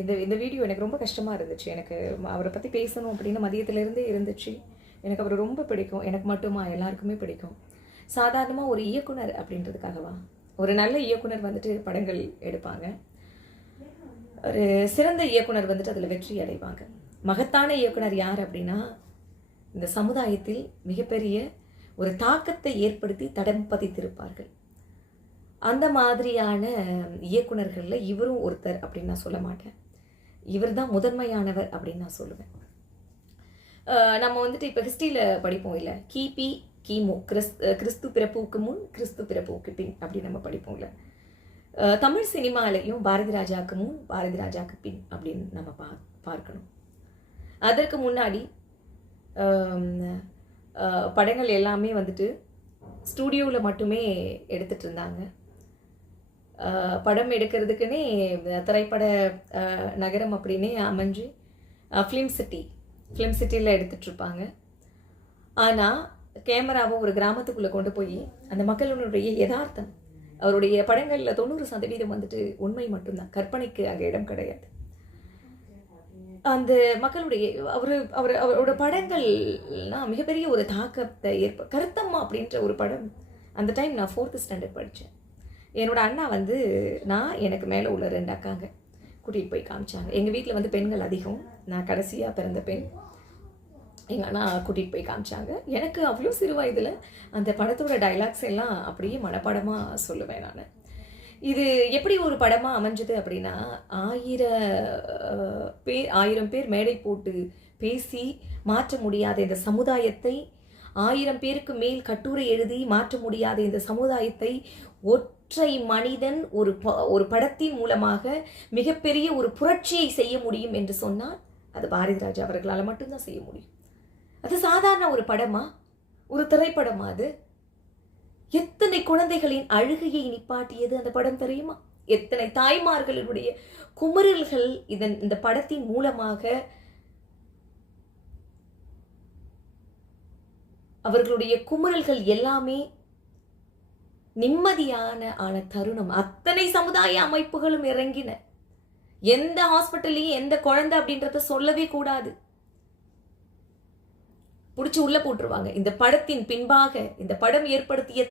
இந்த வீடியோ எனக்கு ரொம்ப கஷ்டமாக இருந்துச்சு. எனக்கு அவரை பற்றி பேசணும் அப்படின்னு மதியத்திலேருந்தே இருந்துச்சு. எனக்கு அவர் ரொம்ப பிடிக்கும். எனக்கு மட்டுமா, எல்லாருக்குமே பிடிக்கும். சாதாரணமாக ஒரு இயக்குனர் அப்படின்றதுக்காகவா? ஒரு நல்ல இயக்குனர் வந்துட்டு படங்கள் எடுப்பாங்க. ஒரு சிறந்த இயக்குனர் வந்துட்டு அதில் வெற்றி அடைவாங்க. மகத்தான இயக்குனர் யார் அப்படின்னா, இந்த சமுதாயத்தில் மிகப்பெரிய ஒரு தாக்கத்தை ஏற்படுத்தி தடம் பதித்திருப்பார்கள். அந்த மாதிரியான இயக்குனர்களில் இவரும் ஒருத்தர் அப்படின்னு நான் சொல்ல மாட்டேன். இவர் தான் முதன்மையானவர் அப்படின்னு நான் சொல்லுவேன். நம்ம வந்துட்டு இப்போ ஹிஸ்ட்ரியில் படிப்போம் இல்லை, கிபி கிமு, கிறிஸ்து பிறப்புக்கு முன் கிறிஸ்து பிறப்புக்கு பின் அப்படின்னு நம்ம படிப்போம் இல்லை. தமிழ் சினிமாலையும் பாரதி ராஜாவுக்கு முன் பாரதி ராஜாவுக்கு பின் அப்படின்னு நம்ம பார்க்கணும். அதற்கு முன்னாடி படங்கள் எல்லாமே வந்துட்டு ஸ்டூடியோவில் மட்டுமே எடுத்துகிட்டு இருந்தாங்க. படம் எடுக்கிறதுக்குன்னே திரைப்பட நகரம் அப்படின்னே அமைஞ்சு ஃபிலிம் சிட்டியில் எடுத்துகிட்ருப்பாங்க. ஆனால் கேமராவை ஒரு கிராமத்துக்குள்ளே கொண்டு போய் அந்த மக்களுடைய யதார்த்தம், அவருடைய படங்களில் 90% வந்துட்டு உண்மை மட்டும்தான், கற்பனைக்கு அங்கே இடம் கிடையாது. அந்த மக்களுடைய அவரோட படங்கள்லாம் மிகப்பெரிய ஒரு தாக்கத்தை கருத்தம்மா அப்படின்ற ஒரு படம், அந்த டைம் நான் 4th ஸ்டாண்டர்ட் படித்தேன். என்னோட அண்ணா வந்து எனக்கு மேலே உள்ள 2 அக்காங்க கூட்டிகிட்டு போய் காமிச்சாங்க. எங்கள் வீட்டில் வந்து பெண்கள் அதிகம், நான் கடைசியாக பிறந்த பெண். எங்கள் அண்ணா கூட்டிகிட்டு போய் காமிச்சாங்க. எனக்கு அவ்வளோ சிறு வயதில் அந்த படத்தோட டைலாக்ஸ் எல்லாம் அப்படியே மனப்பாடமாக சொல்லுவேன் நான். இது எப்படி ஒரு படமாக அமைஞ்சது அப்படின்னா, 1000 பேர் மேடை போட்டு பேசி மாற்ற முடியாத இந்த சமுதாயத்தை, 1000 பேருக்கு மேல் கட்டுரை எழுதி மாற்ற முடியாத இந்த சமுதாயத்தை ஒற்றை மனிதன் ஒரு படத்தின் மூலமாக மிகப்பெரிய ஒரு புரட்சியை செய்ய முடியும் என்று சொன்னால் அது பாரதி ராஜா அவர்களால் மட்டும்தான் செய்ய முடியும். அது சாதாரண ஒரு படமா, ஒரு திரைப்படமா? அது எத்தனை குழந்தைகளின் அழுகையை நிப்பாட்டியது அந்த படம் தெரியுமா? எத்தனை தாய்மார்களுடைய குமரல்கள் இந்த படத்தின் மூலமாக அவர்களுடைய குமரல்கள் எல்லாமே நிம்மதியான தருணம். அத்தனை சமுதாய அமைப்புகளும் இறங்கின. எந்த ஹாஸ்பிட்டல்லையும் எந்த குழந்தை அப்படின்றத சொல்லவே கூடாது, பிடிச்சி உள்ள போட்டுருவாங்க. இந்த படத்தின் பின்பாக இந்த படம் ஏற்படுத்திய